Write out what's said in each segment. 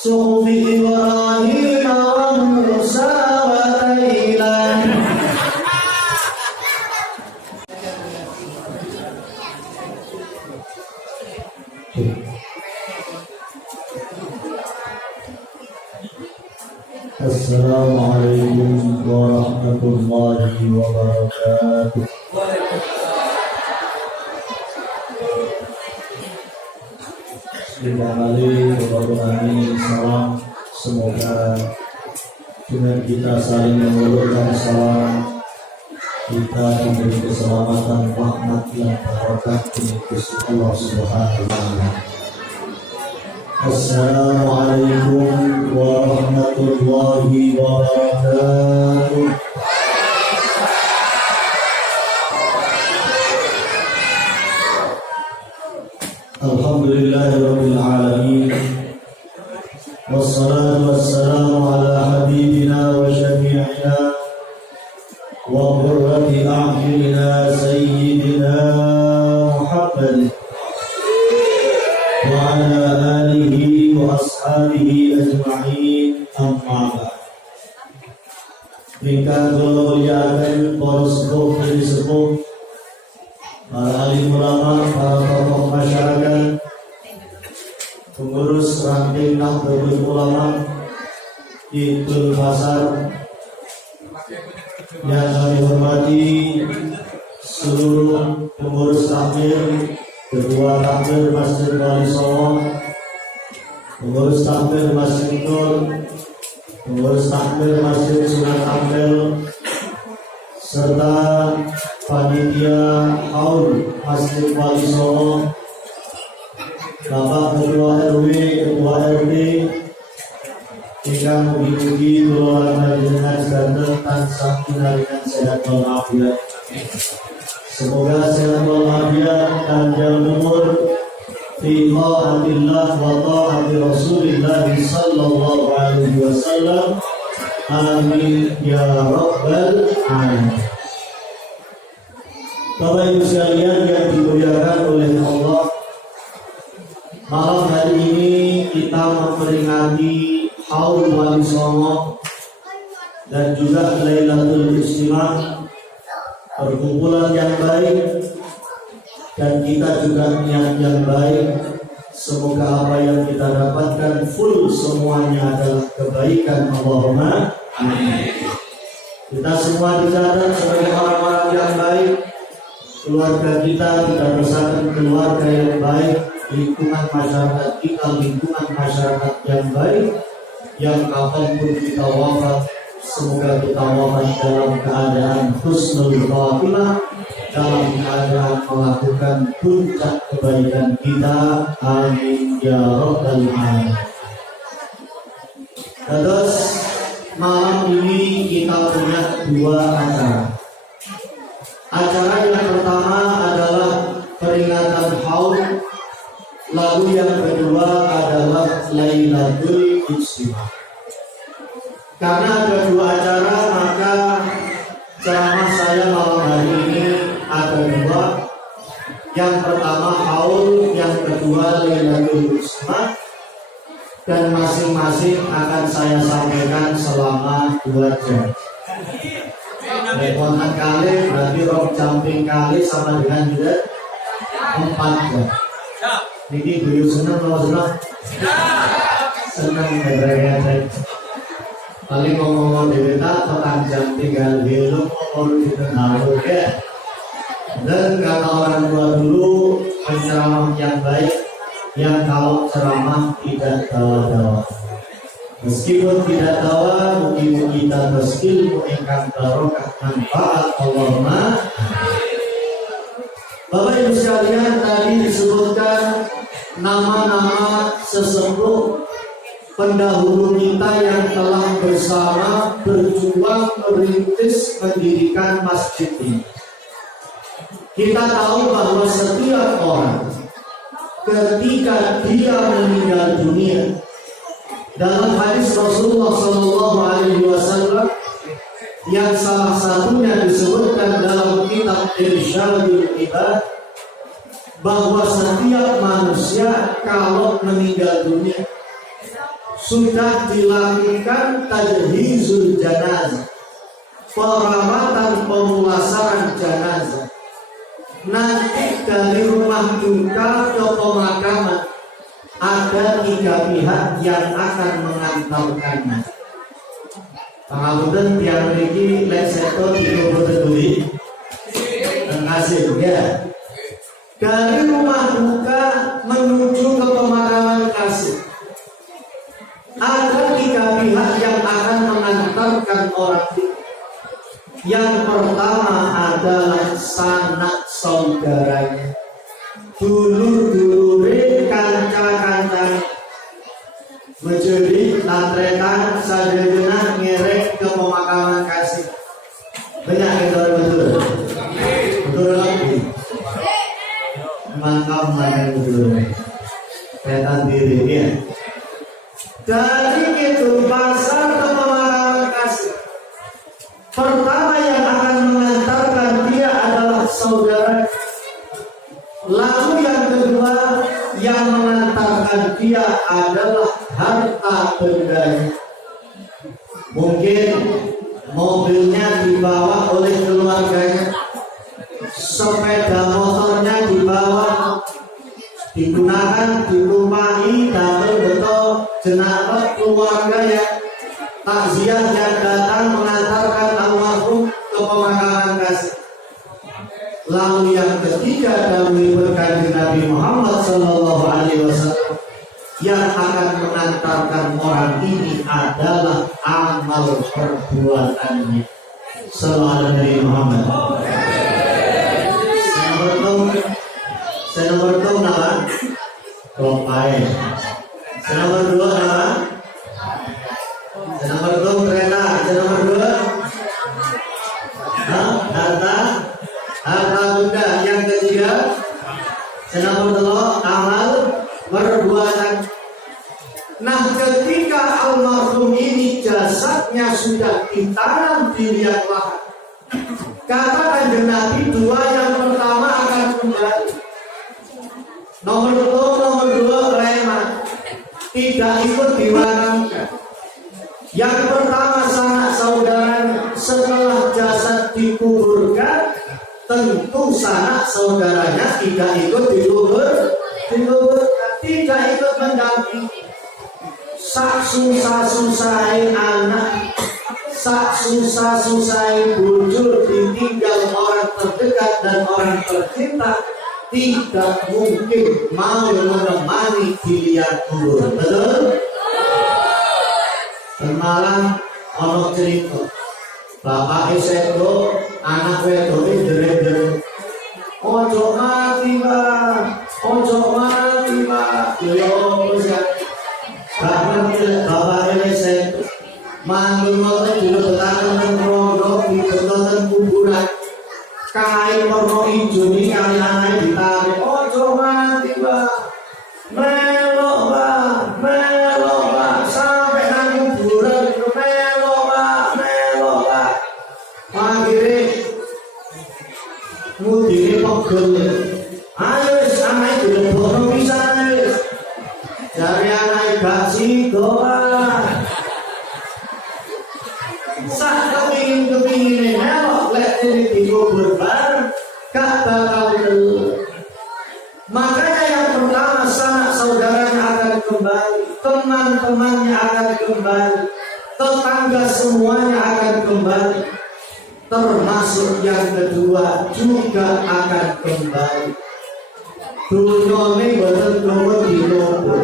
suhfi Ibrahim wa Musa wa Thailand. Assalamualaikum warahmatullahi wabarakatuh. Terima kasih kepada salam. Semoga dengan kita saling mengucapkan salam, kita diberi keselamatan, rahmat yang barokah dari Gusti Allah Subhanahu wa taala. Assalamualaikum warahmatullahi wabarakatuh. Alhamdulillahirabbil alamin. Wassalatu wassalamu ala habibina wa syafi'ina wa qurrati a'yunina sayyidina Muhammad wa ala alihi wa ashabihi ajma'in, amma ba'd. Ingkang kula mulyakaken para sepuh dan sepuh, para alim ulama, para tokoh masyarakat, pengurus ranting Nahdlatul Ulama di Denpasar, yang kami hormati seluruh pengurus takmir, Ketua Takmir Masjid Wali Songo, pengurus takmir Masjid Nur, pengurus takmir Masjid Sunan Ampel, serta panitia haul Masjid Wali Songo, Bapak Ketua RW, Ketua RT, ingkang mugi-mugi kula panjenengan sedanten tansah pinaringan sehat walafiat. Semoga sehat walafiat, panjang umur fi taatillah wa taati Rasulillah sallallahu alaihi wasallam. Amin ya rabbal alamin. Bapak Ibu sekalian yang dimuliakan oleh Allah, malam hari ini kita memperingati Haul Wali Songo dan juga Lailatul Istimewa, perkumpulan yang baik, dan kita juga niat yang baik. Semoga apa yang kita dapatkan full semuanya adalah kebaikan. Allahumma amin. Kita semua dicatat sebagai orang-orang yang baik. Keluarga kita bersama keluarga yang baik, lingkungan masyarakat kita lingkungan masyarakat yang baik, yang kapanpun kita wafat, semoga kita wafat dalam keadaan husnul khatimah, dalam keadaan melakukan puncak kebaikan kita. Amin ya rabbal alamin. Terus malam ini kita punya dua acara. Acara yang pertama adalah peringatan haul, lalu yang kedua adalah Lailatul Istimewa. Karena ada dua acara, maka ceramah saya malam hari ini ada dua. Yang pertama haul, yang kedua Lailatul Istimewa, dan masing-masing akan saya sampaikan selama 2 jam. Kontak kali berarti rok camping kali sama dengan juga 4 jam. Ini beliau senang atau senang? Senang berbeda. Paling ngomong di kita petang jam 3 belum ngomong di tengah ya. Dan kata orang tua dulu, penceramah yang baik, yang kalau ceramah tidak tawa-tawa. Meskipun tidak tawa, mungkin kita berilmu ingkang barokah manfaat. Allahumma. Bapak Ibu sekalian, tadi disebutkan nama-nama sesepuh pendahulu kita yang telah bersama berjuang merintis mendirikan masjid ini. Kita tahu bahwa setiap orang ketika dia meninggal dunia, dalam hadis Rasulullah SAW yang salah satunya disebutkan dalam kitab Irsyadul Ibad, bahwa setiap manusia kalau meninggal dunia sudah dilakukan tajhizul janazah, perawatan pemulasaran jenazah. Nanti dari rumah duka ke pemakaman ada 3 pihak yang akan mengantarkannya. Pangapunten tiang mriki lek seto dikumpul-kumpuli dan kasih ya. Dari rumah duka menuju ke pemakaman kasih ada 3 pihak yang akan mengantarkan orang itu. Yang pertama adalah sanak saudaranya, dulur-dulure, kanca-kanca, menjadi lantretan sadayana ngerek ke pemakaman kasih. Banyak yang betul betul lagi. Mantap mana betul. Setan diri ya. Dari itu pasar ke pemakaman kasih. Pertama yang akan mengantarkan dia adalah saudara. Lalu yang kedua yang mengantarkan dia adalah harta bendanya. Mungkin mobilnya dibawa oleh keluarganya, sepeda motornya dibawa, digunakan, ditumpahi, dapat betul jenazah keluarga yang takziah yang datang mengantarkan almarhum ke pemakaman kasih. Lalu yang ketiga dahulu kanjeng Nabi Muhammad Sallallahu Alaihi Wasallam yang akan mengantarkan orang ini adalah amal perbuatannya. Sallallahu Alaihi Muhammad. Saya nomor 2 nama Lopai. Saya nomor 2 nama. Saya nomor 2 kereta. Saya nomor 2 harta benda. Yang ketiga saya nomor 3 amal perbuatan. Nah, ketika almarhum ini jasadnya sudah ditanam di liang lahat, kata kanjeng Nabi 2 yang pertama akan kembali. Nomor 2 preman tidak ikut dimakamkan. Yang pertama sanak saudaranya. Setelah jasad dikuburkan, tentu sanak saudaranya tidak ikut dikuburkan, tidak ikut mendampingi. Sak susah-susah anak, sak susah-susah bujur ditinggal orang terdekat dan orang tercinta, tidak mungkin mau menemani di liang kubur. Betul? Malam ono cerita bapak sedo anak wedok dere-dere, ojo mati Pak, ojo mati Pak. Yo ya bapak sedo manggung ngoten dulu betaken rondo di betaken kuburan kain warna ijo ni kali anake ditarik, ojo mati Pak, melok Pak, sampai nang kuburan melok Pak. Akhirnya mudine pegel. Ayo wis anake dilebokno pisan wis. Jare anake gak sido. Sak kepingin melok lek ini dikubur bareng gak bakal gelem. Makanya yang pertama sanak saudaranya akan kembali, teman-temannya akan kembali, tetangga semuanya akan kembali, termasuk yang kedua juga akan kembali. Dunyane boten nomor dilobur.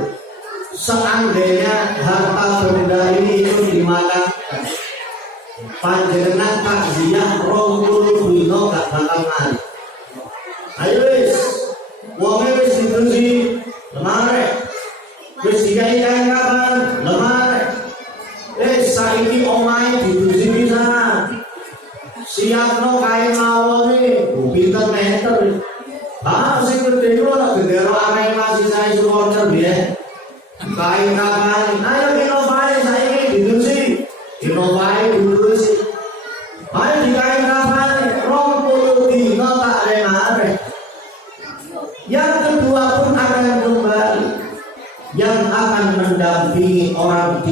Seandainya harta benda ini itu dimakamkan, panjenengan takziah 20 dino gak bakal mari. Ayo wis, wonge wis ditusi lemare, wis dikai kain kapan lemare. Saiki omahe ditusi pisan. Siapno kain mawone, pinten meter. Sing gede ora gendera Arema sisa supporter piye. Kain kapan, ayo inovasi saiki ditusi. Inovasi ditusi. Ayo dikain kapan 20 dino tak remare. Yang kedua pun akan kembali, yang akan mendampingi orang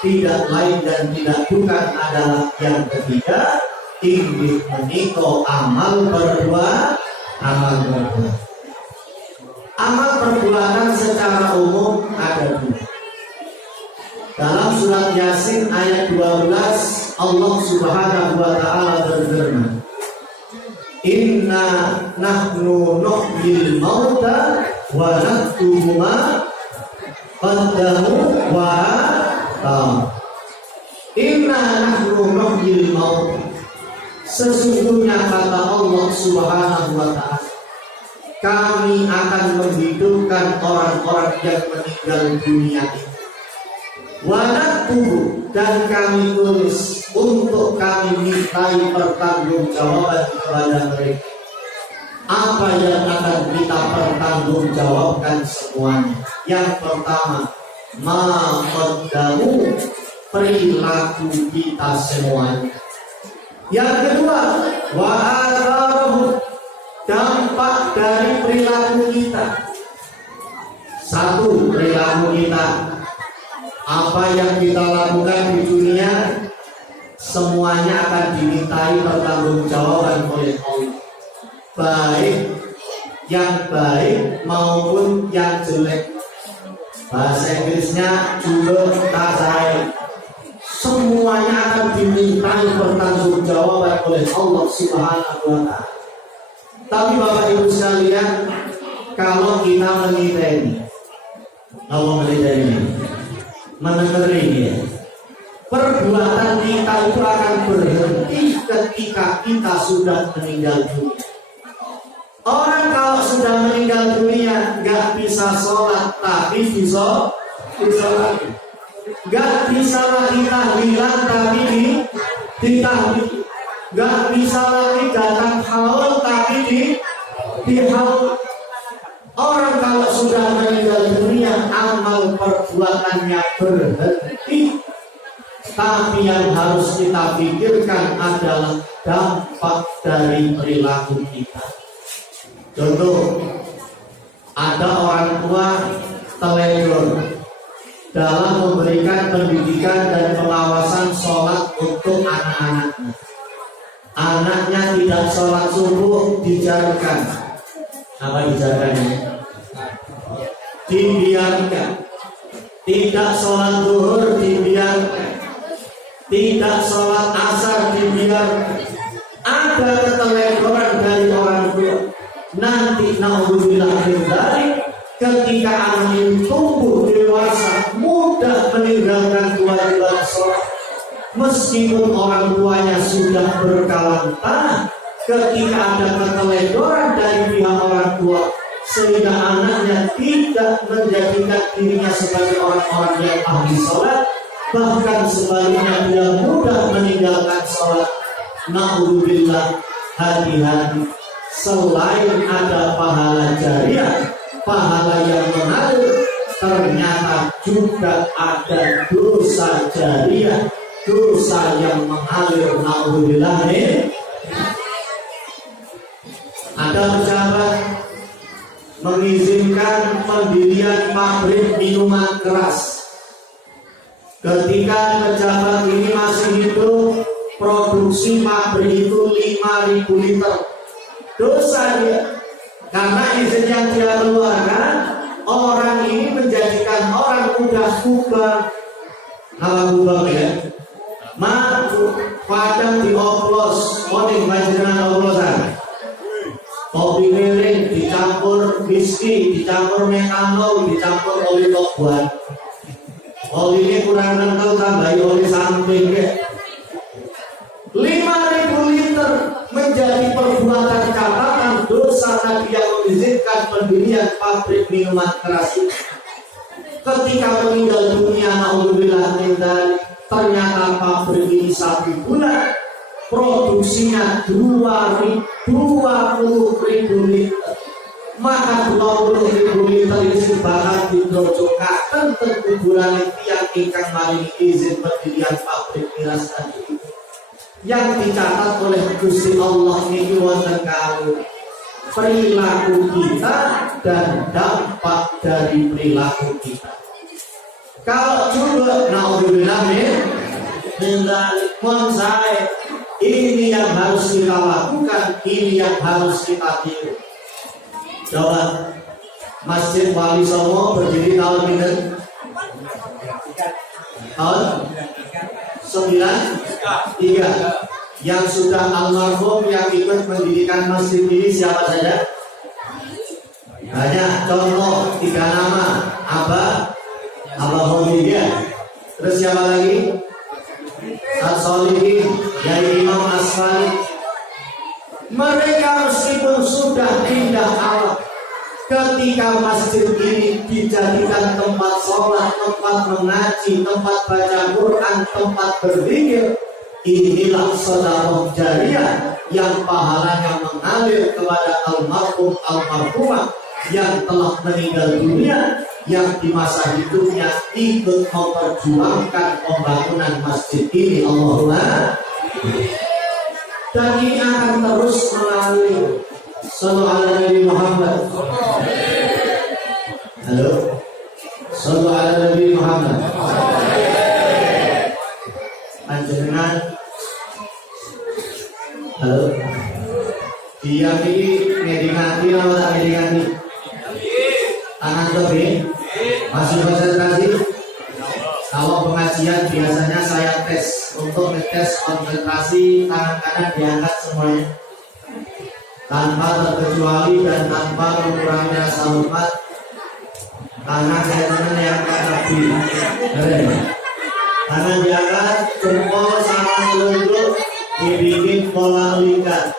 tidak lain dan tidak bukan adalah yang ketiga, inggih menika amal perbuatan. Amal perbuatan secara umum ada dua. Dalam surat Yasin ayat 12 Allah Subhanahu wa taala berfirman, Inna nahnu nuhyil mauta wa naktubu ma qaddamu wa athar. Inna nahnu nuhyil mauta. Sesungguhnya kata Allah Subhanahu wa taala, kami akan menghidupkan orang-orang yang meninggal dunia ini. Wa naktubu, dan kami tulis untuk kami mintai pertanggungjawaban kepada mereka. Apa yang akan kita pertanggungjawabkan semuanya? Yang pertama, ma qaddamu, perilaku kita semuanya. Yang kedua, wa atharuhu, dampak dari perilaku kita. Satu, perilaku kita. Apa yang kita lakukan di dunia semuanya akan dimintai pertanggungjawaban oleh Allah, baik yang baik maupun yang jelek. Bahasa Inggrisnya juga tasai. Semuanya akan dimintai pertanggungjawaban oleh Allah Subhanahu wa taala. Tapi Bapak Ibu sekalian, kalau kita meniteni, menengeri, perbuatan kita itu akan berhenti ketika kita sudah meninggal dunia. Orang kalau sudah meninggal dunia nggak bisa sholat, tapi bisa lagi. Nggak bisa lagi tahlilan, tapi ditahlilan. Nggak bisa lagi datang haul, tapi dihaul. Orang kalau sudah meninggal dunia, amal perbuatannya berhenti. Tapi yang harus kita pikirkan adalah dampak dari perilaku kita. Contoh, ada orang tua teledor dalam memberikan pendidikan dan pengawasan sholat untuk anak-anaknya. Anaknya tidak sholat subuh, dijarkan. Apa dijarkannya? Dibiarkan. Tidak sholat zuhur, dibiarkan. Tidak sholat asar, dibiarkan. Ada keteledoran dari orang tua. Nanti naudzubillah min dzalik, ketika anak ini tumbuh dewasa, mudah meninggalkan kewajiban sholat. Meskipun orang tuanya sudah berkalang tanah, ketika ada keteledoran dari pihak orang tua, sehingga anaknya tidak menjadikan dirinya sebagai orang-orang yang ahli sholat, bahkan sebaliknya dia mudah meninggalkan sholat. Na'udzubillah, hati-hati. Selain ada pahala jariah, pahala yang mengalir, ternyata juga ada dosa jariah, dosa yang mengalir. Na'udzubillah. Ada pejabat mengizinkan pendirian pabrik minuman keras. Ketika pejabat ini masih hidup, produksi pabrik itu 5.000 liter. Dosa dia, karena izin yang dia keluarkan, orang ini menjadikan orang mudah kubang. Apa kubang ya? Mabuk, padang dioplos, moning panjenengan oplosan. Kopi miring dicampur whisky, dicampur metanol, dicampur oli tobuan. Oli ini kurang kental, tambahi oli samping ke. 5.000 liter menjadi perbuatan catatan dosa Nabi yang mengizinkan pendirian pabrik minuman keras itu. Ketika meninggal dunia, naudzubillah min dzalik, ternyata pabrik ini 1 bulan produksinya 20.000 liter. Maka 20.000 liter ini bakal didrojokaken ten kuburan yang ingkang maringi izin pendirian pabrik miras tadi. Yang dicatat oleh Gusti Allah niki wonten kalih perilaku kita dan dampak dari perilaku kita. Kalau juga naudzubillah Mensai. Ini yang harus kita lakukan, ini yang harus kita tiru. Coba Masjid Wali Songo berdiri tahun ini. Tahun 93. Yang sudah almarhum yang ikut mendirikan masjid ini siapa saja? Banyak. Contoh 3 nama. Abah Homidia. Terus siapa lagi? As-Solihin, yaitu Imam Asfali. Mereka meskipun sudah pindah arah, ketika masjid ini dijadikan tempat sholat, tempat mengaji, tempat baca Quran, tempat berzikir, inilah sedekah jariyah yang pahalanya mengalir kepada almarhum almarhumah yang telah meninggal dunia, yang di masa hidupnya ikut memperjuangkan pembangunan masjid ini. Allahumma. Dan ini akan terus mengalir. Sallu ala Nabi Muhammad. Halo. Sallu ala Nabi Muhammad. Panjenengan. Halo. Dia ini ngedingati atau tak ngedingati? Tangan lebih. Masih konsentrasi. Kalau pengajian biasanya saya tes. Untuk ngetes konsentrasi, tangan kanan diangkat semuanya tanpa terkecuali dan tanpa mengurangi rasa hormat. Tangan kanan yang lebih. Tangan diangkat, jempol sama telunjuk dibikin pola lingkar.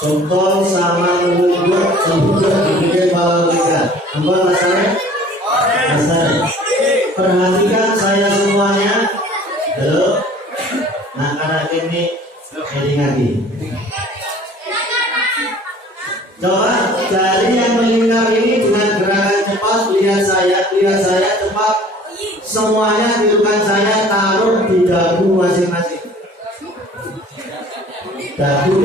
Jempol sama telunjuk dibikin pola lingkar. Jempol rasanya? Rasanya. Perhatikan saya semuanya. Halo. Nah, karena ini ngadi. Coba jari yang melingkar ini dengan gerakan cepat. Lihat saya cepat. Semuanya tirukan saya, taruh di dagu masing-masing. Dagu.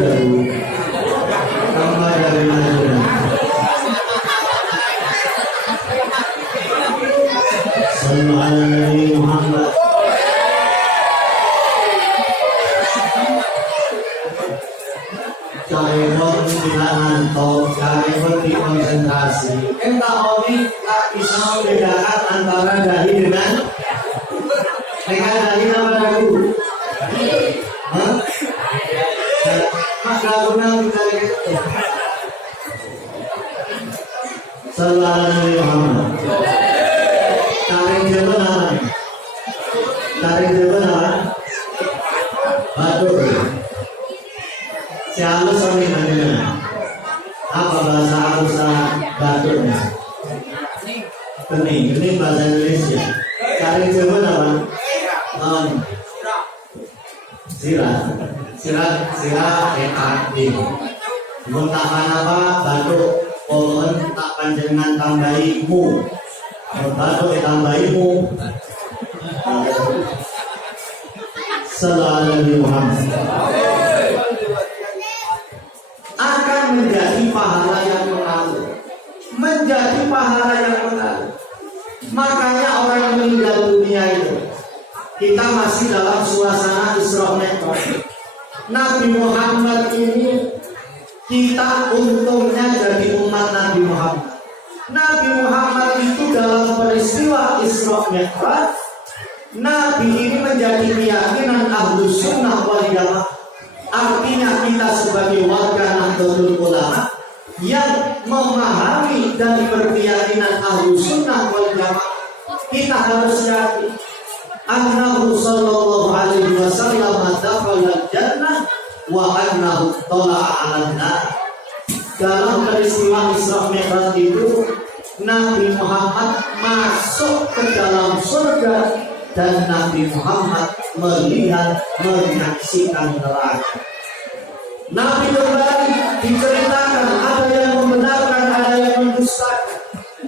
Tambah dari mana? Sallallahu alaihi Muhammad. Karepon tidak ngantuk, karepon di konsentrasi. Entah Omi tak bisa membedakan antara dahi dengan dahi apa dagu? Mas dagunya kita lihat. Sallallahu alaihi Muhammad. Tarik jebel apa? Batuk. Si halus ini bagaimana? Apa bahasa halusnya batuknya? Kening bahasa Indonesia. Tarik jebel apa? Sirah ini. Muntahan apa? Batuk. Pohon tak panjangan tambahimu. Batuk tambahimu. Sallallahu alaihi Muhammad. Akan menjadi pahala yang mengalir. Makanya orang yang meninggal dunia itu, kita masih dalam suasana Isra Mi'raj. Nabi Muhammad ini, kita untungnya jadi umat Nabi Muhammad. Nabi Muhammad itu dalam peristiwa Isra Mi'raj, Nabi ini menjadi keyakinan Ahlus Sunnah wal Jamaah. Artinya kita sebagai warga Nahdlatul Ulama yang memahami dan berkeyakinan Ahlus Sunnah wal Jamaah, kita harus yakin annahu sallallahu alaihi wasallam dakhala jannah wa annahu tala'a 'alan nar. Dalam peristiwa Isra Mi'raj itu Nabi Muhammad masuk ke dalam surga dan Nabi Muhammad melihat, menyaksikan neraka. Nabi kembali diceritakan ada yang membenarkan, ada yang mendustakan.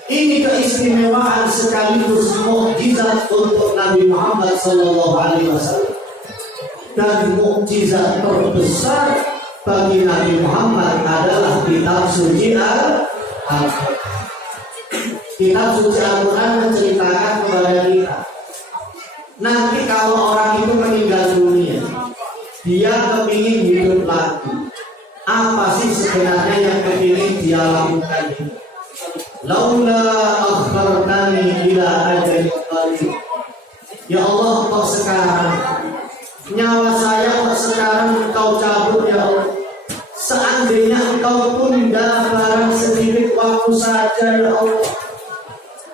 Ini keistimewaan sekaligus mukjizat untuk Nabi Muhammad SAW. Dan mukjizat terbesar bagi Nabi Muhammad adalah kitab suci Al-Quran. Kitab suci Al-Quran menceritakan kepada kita Nanti kalau orang itu meninggal dunia, dia kepingin hidup lagi. Apa sih sebenarnya yang kepingin dia lakukan ini? Laula akhbartani ila ajalin qarib. Ya Allah, kok sekarang nyawa saya kok sekarang engkau cabut ya Allah. Seandainya engkau tunda barang sedikit waktu saja ya Allah.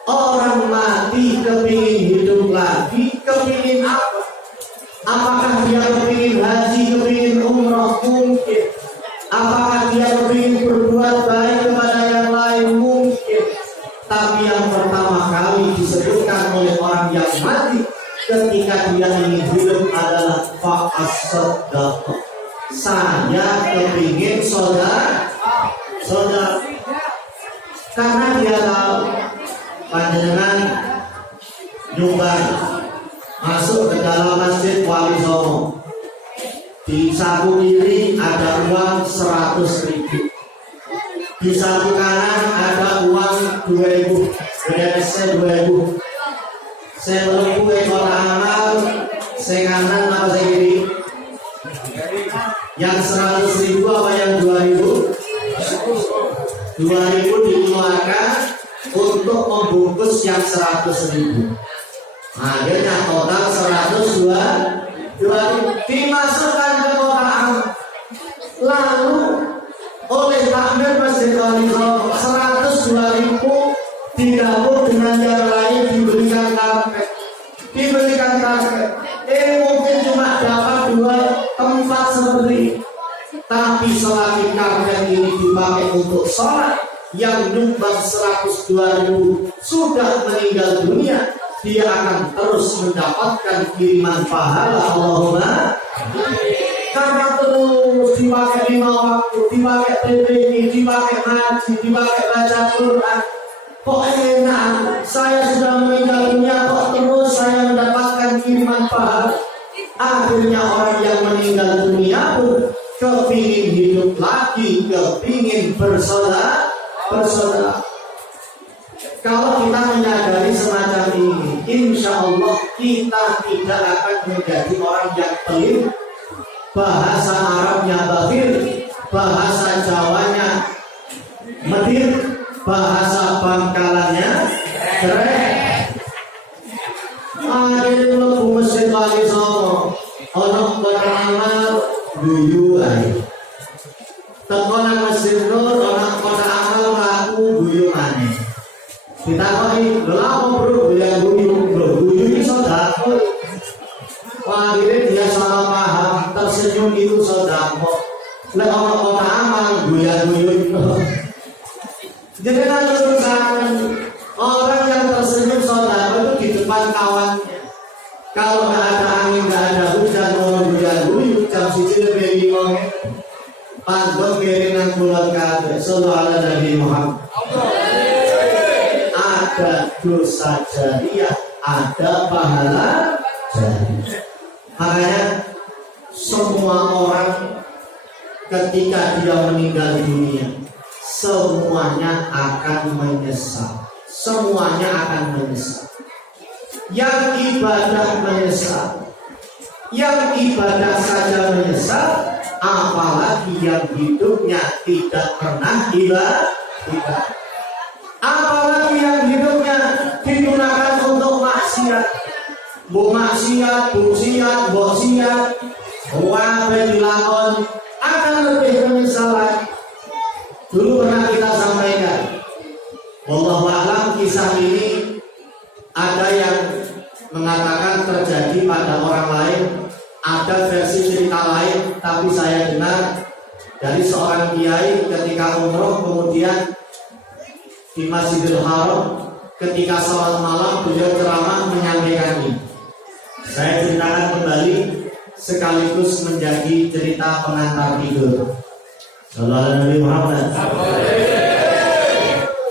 Orang mati kepingin hidup lagi, kepingin apa? Apakah dia kepingin haji, kepingin umrah? Mungkin. Apakah dia kepingin berbuat baik kepada yang lain? Mungkin. Tapi yang pertama kali disebutkan oleh orang yang mati ketika dia ingin hidup adalah fa'as-sadaqah. Saya kepingin saudara. Karena dia tahu panjenengan nyumbang masuk ke dalam masjid Wali Songo, di saku kiri ada uang 100.000, di saku kanan ada uang 2.000, saya 2.000. Saya menempuh kota amal, saya kanan apa saya kiri? Yang 100.000 apa yang 2.000? 2.000 dikeluarkan untuk membungkus yang 100.000. Akhirnya total 102.000 dimasukkan ke kotak. Lalu oleh takmir Masjid Wali Songo 102.000 digabung dengan yang lain diberikan karpet. Mungkin cuma dapat 2 tempat seperti, tapi selagi karpet ini dipakai untuk sholat, yang nyumbang 102.000 sudah meninggal dunia, dia akan terus mendapatkan kiriman pahala. Allahumma, karena terus dipakai 5 waktu, dipakai TPG, dipakai ngaji, dipakai baca Quran. Kok enak, saya sudah meninggal dunia kok terus saya mendapatkan kiriman pahala. Akhirnya orang yang meninggal dunia pun kepingin hidup lagi, kepingin bersaudara. Kalau kita menyadari semacam ini, insya Allah kita tidak akan menjadi orang yang pelit, bahasa Arabnya bakhil, bahasa Jawanya medit, bahasa Bangkalannya cerek. Akhirnya mlebu Masjid Wali Songo, ono kota amal guyu ae. Teko nang Masjid Nur, ono kota amal mlaku guyu maneh. Ditakoki, "Lha apa bro yang guyu?" "Bro, guyu iki sedekah." Akhirnya dia salah paham, tersenyum itu sedekah. Lek ono kota amal guyu-guyu. Jadi urusan orang yang tersenyum saudara itu di depan kawannya. Kalau nggak ada angin, nggak ada hujan, orang guyu-guyu, jam 1 lebih bingung. Pandang kirinan bulan kabeh, sallallahu alaihi Muhammad. Ada dosa jariah, ada pahala jariah. Makanya semua orang ketika dia meninggal dunia, semuanya akan menyesal. Semuanya akan menyesal. Yang ibadah menyesal, yang ibadah saja menyesal, apalagi yang hidupnya tidak pernah ibadah. Apalagi yang hidupnya digunakan untuk maksiat. Bu maksiat, bu siat, bu siat, wabe dilakon, akan lebih menyesal lagi. Dulu pernah kita sampaikan, wallahu a'lam, kisah ini ada yang mengatakan terjadi pada orang lain, ada versi cerita lain, tapi saya dengar dari seorang kiai ketika umroh kemudian di Masjidil Haram ketika sholat malam beliau ceramah menyampaikan ini. Saya ceritakan kembali sekaligus menjadi cerita pengantar tidur. Sallallahu alaihi Muhammad.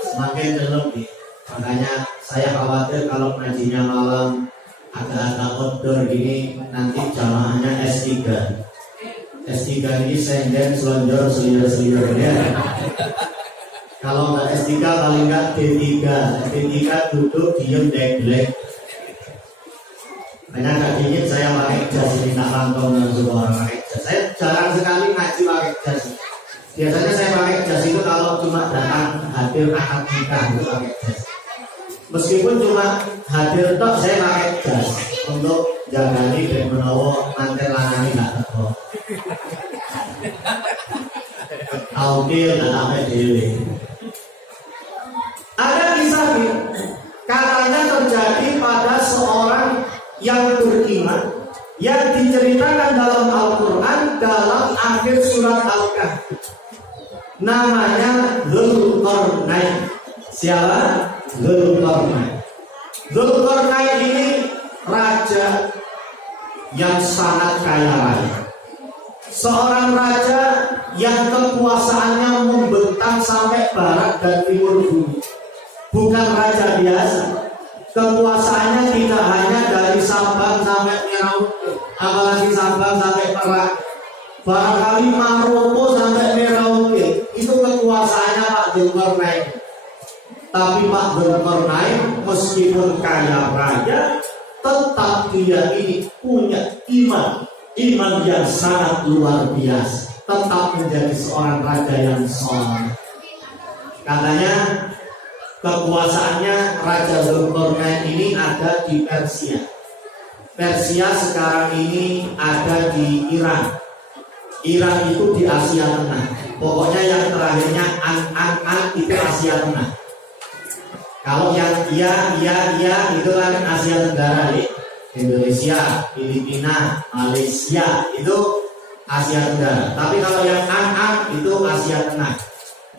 Semakin lebih, makanya saya khawatir kalau ngajinya malam agak-agak outdoor gini, nanti jamaahnya S3. S3 ini senden, selonjor, seliyur ya. Kalau nggak S3 paling nggak D3. D3 duduk diem deglek. Hanya nggak dingin saya pakai jas ini, tak langsung semua orang pakai jas. Saya jarang sekali ngaji pakai jas. Biasanya saya pakai jas itu kalau cuma datang hadir akad nikah itu pakai jas. Meskipun cuma hadir tok saya pakai jas untuk jagani dan menawa nanti langani nggak teko. Taukil dan apa dewi. Ada kisah katanya terjadi pada seorang yang beriman yang diceritakan dalam Al-Quran dalam akhir surat Al-Kahfi. Namanya Dzulqarnain. Siapa? Dzulqarnain. Dzulqarnain ini raja yang sangat kaya raya. Seorang raja yang kekuasaannya membentang sampai barat dan timur bumi. Bukan raja biasa. Kekuasaannya tidak hanya dari Sabang sampai Merauke, apalagi Sabang sampai Perak, barangkali Maroko sampai Merauke. Itu kekuasaannya Pak Dzulqarnain. Tapi Pak Dzulqarnain meskipun kaya raya, tetap dia ini punya iman yang sangat luar biasa. Tetap menjadi seorang raja yang soleh. Katanya kekuasaannya Raja Dzulqarnain ini ada di Persia. Persia sekarang ini ada di Iran. Iran itu di Asia Tengah. Pokoknya yang terakhirnya an itu Asia Tengah. Kalau yang iya itu kan Asia Tenggara ya. Indonesia, Filipina, Malaysia itu Asia Tenggara. Tapi kalau yang an itu Asia Tengah.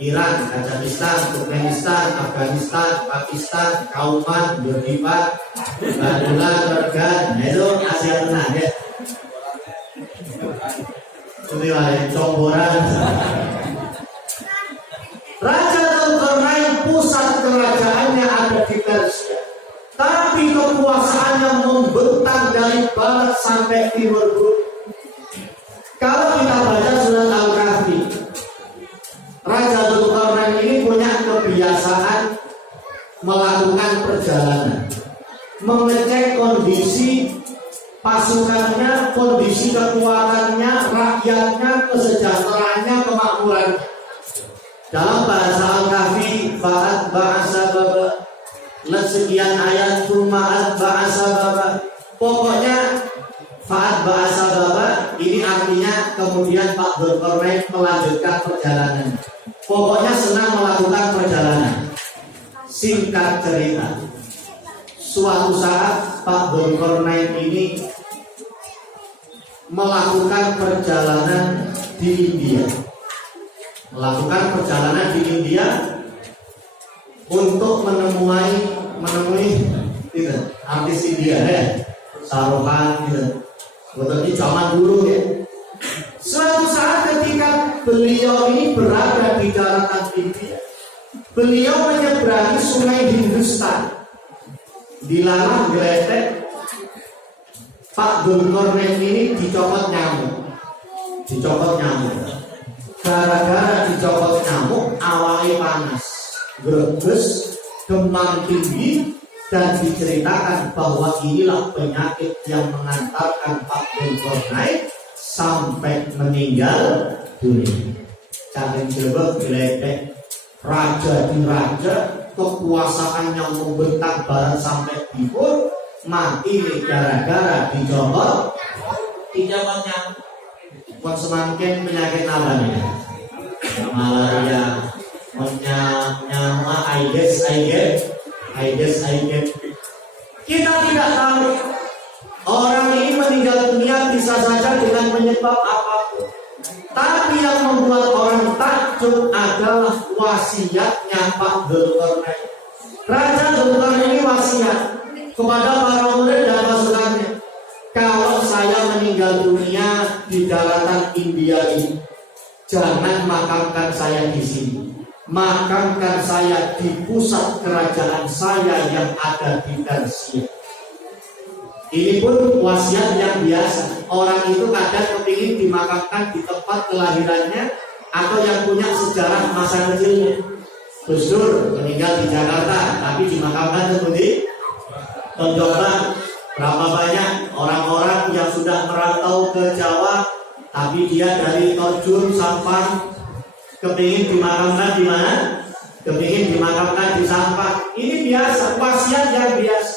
Iran, Kazakhstan, Turkmenistan, Afghanistan, Pakistan, Kauman, Yordipan, Bandula, Turgan, itu Asia Tengah ya. Ini lah comboran. Raja Dzulqarnain pusat kerajaannya ada di Persia, tapi kekuasaannya membentang dari barat sampai timur bumi. Kalau kita baca surat Al-Kahfi, Raja Dzulqarnain ini punya kebiasaan melakukan perjalanan, mengecek kondisi pasukannya, kondisi kekuatannya, rakyatnya, kesejahteraannya, kemakmurannya. Dalam bahasa Al-Kahfi, fa'at ba'asa baba, sekian ayat tumaat ba'asa baba. Pokoknya fa'at ba'asa baba ini artinya kemudian Pak Dzulqarnain melanjutkan perjalanan. Pokoknya senang melakukan perjalanan. Singkat cerita, suatu saat Pak Dzulqarnain ini melakukan perjalanan di India. Melakukan perjalanan di India untuk menemui gitu, artis India ya, Saruhan gitu. Betul, ini zaman dulu ya. Suatu saat ketika beliau ini berada di daratan India, beliau menyeberangi sungai Hindustan. Dilarang geletek, Pak Dzulqarnain ini dicopot nyamuk. Gara-gara dicopot nyamuk, awalnya panas, greges, demam tinggi, dan diceritakan bahwa inilah penyakit yang mengantarkan Pak Dzulqarnain sampai meninggal dunia. Jangan coba geletek, raja di raja, kekuasaannya membentang barat sampai timur, mati gara-gara dicopot nyamuk. Kok semakin penyakit namanya malaria, nyama, AIDS. Kita tidak tahu orang ini meninggal dunia bisa saja dengan penyebab apapun. Tapi yang membuat orang takjub adalah wasiatnya Pak Dzulqarnain. Raja Dzulqarnain ini wasiat kepada para murid dan pasukannya. Kalau saya meninggal dunia di daratan India ini, jangan makamkan saya di sini. Makamkan saya di pusat kerajaan saya yang ada di Persia. Ini pun wasiat yang biasa. Orang itu kadang kepingin dimakamkan di tempat kelahirannya atau yang punya sejarah masa kecilnya. Gus Dur meninggal di Jakarta, tapi dimakamkan seperti Tonjolan. Berapa banyak orang-orang yang sudah merantau ke Jawa, tapi dia dari Torjun Sampang kepingin dimakamkan di mana? Kepingin dimakamkan di Sampang. Ini biasa, wasiat yang biasa.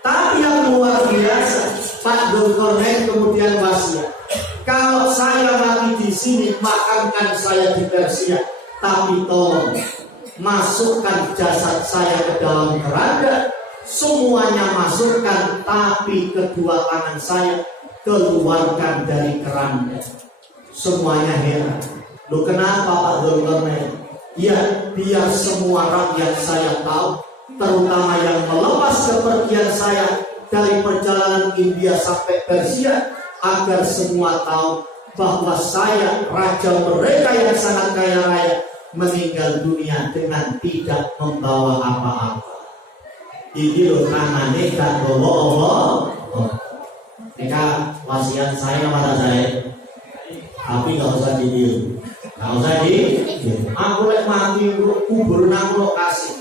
Tapi yang luar biasa, Pak Dzulkarnain kemudian wasiat. Kalau saya mati di sini, makamkan saya di Persia. Tapi tolong masukkan jasad saya ke dalam keranda. Semuanya masukkan, tapi kedua tangan saya keluarkan dari keranda. Semuanya heran. Loh kenapa Pak Dzulkarnain? Ya, biar semua rakyat saya tahu, terutama yang melepas kepergian saya dari perjalanan India sampai Persia, agar semua tahu bahwa saya, raja mereka yang sangat kaya raya, meninggal dunia dengan tidak membawa apa-apa. Iki lho nangane gak bawa apa. Nika wasiat saya kepada saya. Tapi gak usah ditiru. Gak usah ditiru. Aku lek mati kubur nang lokasi.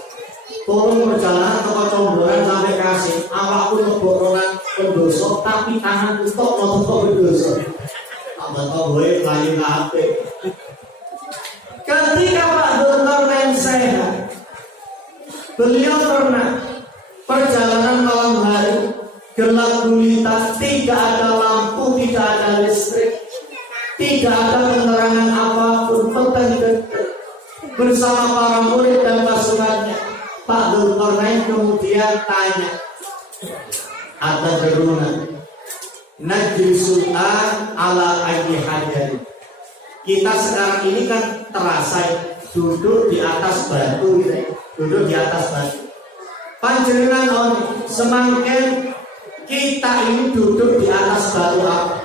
Tolong perjalanan ke Comboran sampai Kasih. Awakku lebok nang pendoso, tapi tangan tok nopo pendoso. Tambah gue layu kabeh. Ketika Pak Dzulkarnain sehat, beliau pernah perjalanan malam hari, gelap gulita, tidak ada lampu, tidak ada listrik, tidak ada penerangan apapun, peteng bersama para murid dan pasukannya. Pak Dzulkarnain kemudian tanya, Atadruna najlisul ala ayyi hajar. Kita sekarang ini kan terasa duduk di atas batu, duduk di atas batu. Panjenengan on semakin kita ini duduk di atas batu apa?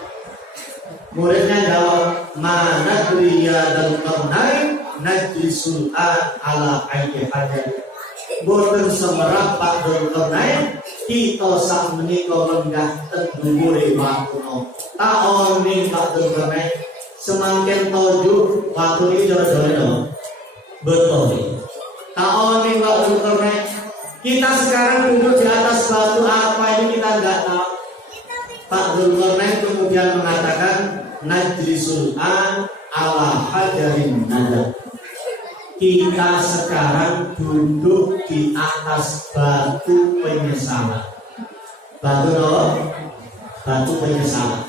Muridnya jawab, mana kriya dan karnain najlisul ala ayyi hajar. Boten semerap Pak Dzulkarnain, kita sak menika lenggah teng dhuwure watu. Taon ning Pak Dzulkarnain semakin toju waktu ini jare-jare betul. Taon ning Pak Dzulkarnain, kita sekarang duduk di atas batu apa ini kita nggak tahu. Pak Dzulkarnain kemudian mengatakan najlisul ala hajarin nadab. Kita sekarang duduk di atas batu penyesalan. Batu apa? Batu penyesalan.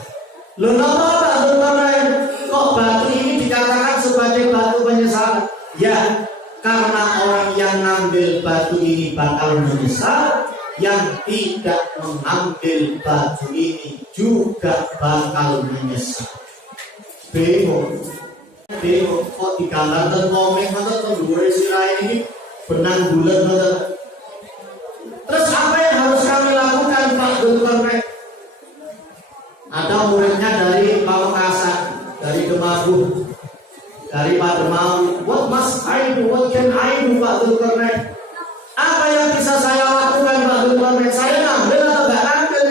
Loh kenapa Pak Dzulkarnain kok batu ini dikatakan sebagai batu penyesalan? Ya, karena orang yang ngambil batu ini bakal menyesal, yang tidak mengambil batu ini juga bakal menyesal. Bingung kok digambarkan komik atau terduri sirai ini benang bulat atau. Terus apa yang harus kami lakukan Pak Dzulkarnain? Ada muridnya dari Pamekasan, dari Temanggung, dari Pademangan. What must I do? What can I do Pak Dzulkarnain? Apa yang bisa saya lakukan Pak Dzulkarnain? Saya ngambil atau gak ngambil?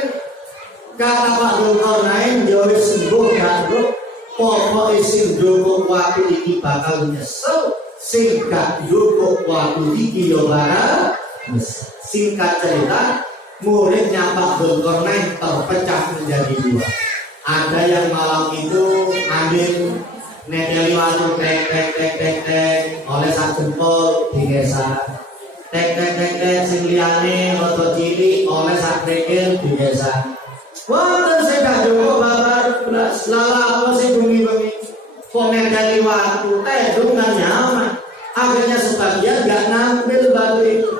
Kata Pak Dzulkarnain, jauh sembuh gak bro. Pokoknya sing dukuk waktu iki bakal nyesel, sing gak dukuk waktu iki yo bakal nyesel. Singkat cerita, muridnya Pak Dzulkarnain terpecah menjadi dua. Ada yang malam itu ambil neteli waktu tek oleh sak jempol digeser. Tek sing liyane rada cilik oleh sak krikil digeser. Wah, saya gak cukup babar belas lala apa sih bengi-bengi komen dari waktu dengan nyaman. Akhirnya sebagian gak ngambil batu itu.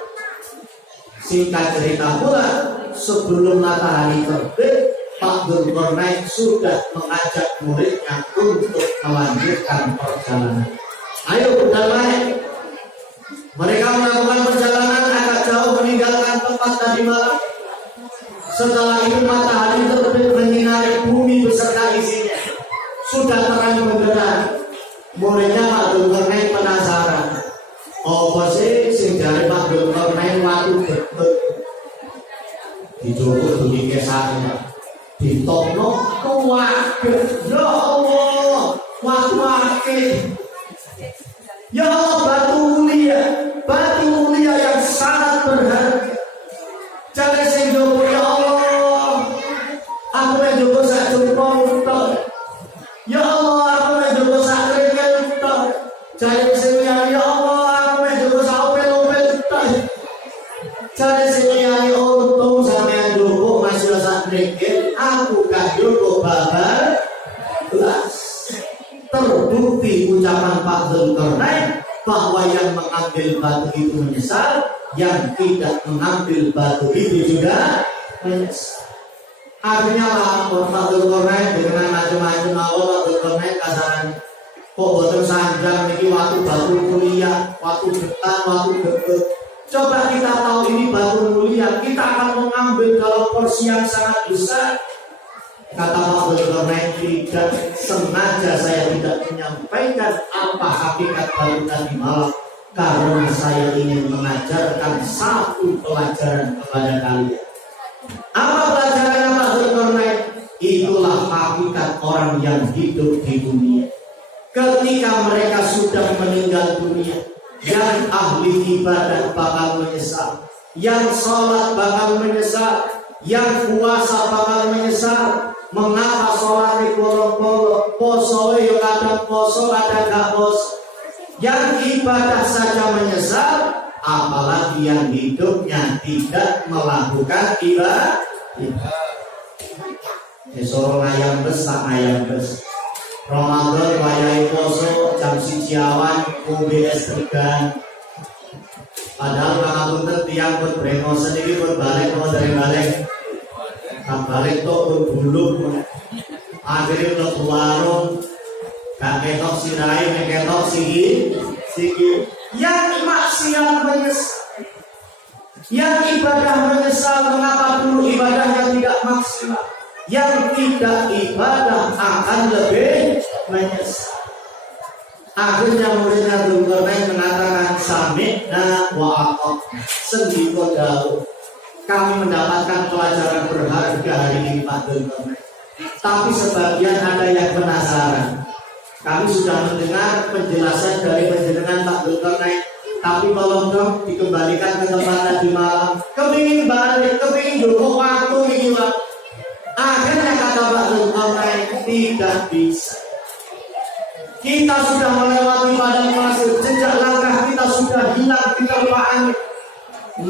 Singkat cerita pula, sebelum matahari terbit, Pak Dzulkarnain sudah mengajak muridnya untuk melanjutkan perjalanan. Ayo udah naik. Mereka melakukan perjalanan agak jauh meninggalkan tempat tadi malam. Setelah itu matahari terbit menyinari bumi beserta isinya. Sudah terang benderang. Muridnya Pak Dzulkarnain penasaran. Apa sih sing jare Pak Dzulkarnain watu betul. Dijoko dugi kesane. Ditokno kuwaget. Ya Allah, watu akeh. Ya Allah, batu mulia yang sangat berharga. Jangan sing jowo ya Allah, menjogo sak jempol tok. Ya Allah, aku menjogo sak krikil tok. Jare sing liyane, ya Allah, aku menjogo sak opel-opel tok. Jare sing liyane, untung sampean jogo masih sak krikil, aku gak jogo babar belas. Terbukti ucapan Pak Dzulkarnain bahwa yang mengambil batu itu menyesal, yang tidak mengambil batu itu juga menyesal. Akhirnya lapor Pak Dzulkarnain dengan macam-macam awal. Pak Dzulkarnain kasaran kok boten sanjang niki waktu batu mulia, waktu getan, waktu gebet. Coba kita tahu ini batu mulia, kita akan mengambil dalam porsi yang sangat besar. Kata Pak Dzulkarnain, tidak sengaja saya tidak menyampaikan apa hakikat batu tadi malam, karena saya ingin mengajarkan satu pelajaran kepada kalian. Apa pelajarannya Pak Dzulkarnain? Itulah hakikat orang yang hidup di dunia. Ketika mereka sudah meninggal dunia, yang ahli ibadah bakal menyesal, yang sholat bakal menyesal, yang puasa bakal menyesal. Mengapa sholat di bolong-bolong, poso yo kadang poso, kadang gak poso. Yang ibadah saja menyesal, apalagi yang hidupnya tidak melakukan ibadah. Sorong ayam bes tak ayam bes. Ramadan wayai poso jam 1 awan UBS tegan. Padahal pangapunten tiang pun bremosen iki pun balik mau dari balik. Balik tuh berbulu, akhirnya udah warung, gak ketok sirai, ketok sigi. Yang maksiat menyesal, yang ibadah menyesal, mengapa dulu ibadahnya tidak maksimal? Yang tidak ibadah akan lebih menyesal. Akhirnya muridnya Dzulkarnain mengatakan sami'na wa ata'na, sendiko dawuh. Kami mendapatkan pelajaran berharga hari ini Pak Dzulkarnain. Tapi sebagian ada yang penasaran. Kami sudah mendengar penjelasan dari penjenengan Pak Dzulkarnain, tapi tolong dong dikembalikan ke tempat tadi malam. Kepingin balik, kepingin dulu waktu ini Pak. Akhirnya kata Pak Dzulkarnain, tidak bisa. Kita sudah melewati padang pasir, jejak langkah kita sudah hilang di terpaan.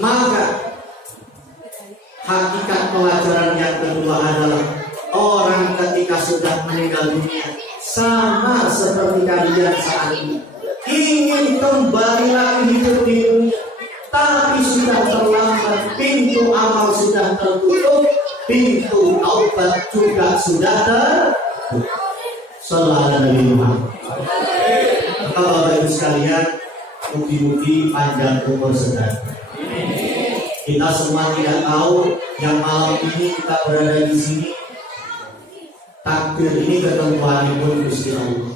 Maka hakikat pelajaran yang kedua adalah orang ketika sudah meninggal dunia sama seperti kalian saat ini ingin kembali lagi hidup di dunia, tapi sudah terlambat. Pintu amal sudah tertutup, pintu taubat juga sudah tertutup. Sallallahu alaihi wasallam. Bapak Ibu sekalian, mugi-mugi panjang umur saudara. Kita semua tidak tahu yang malam ini kita berada di sini. Takdir ini ketentuan pun Gusti Allah.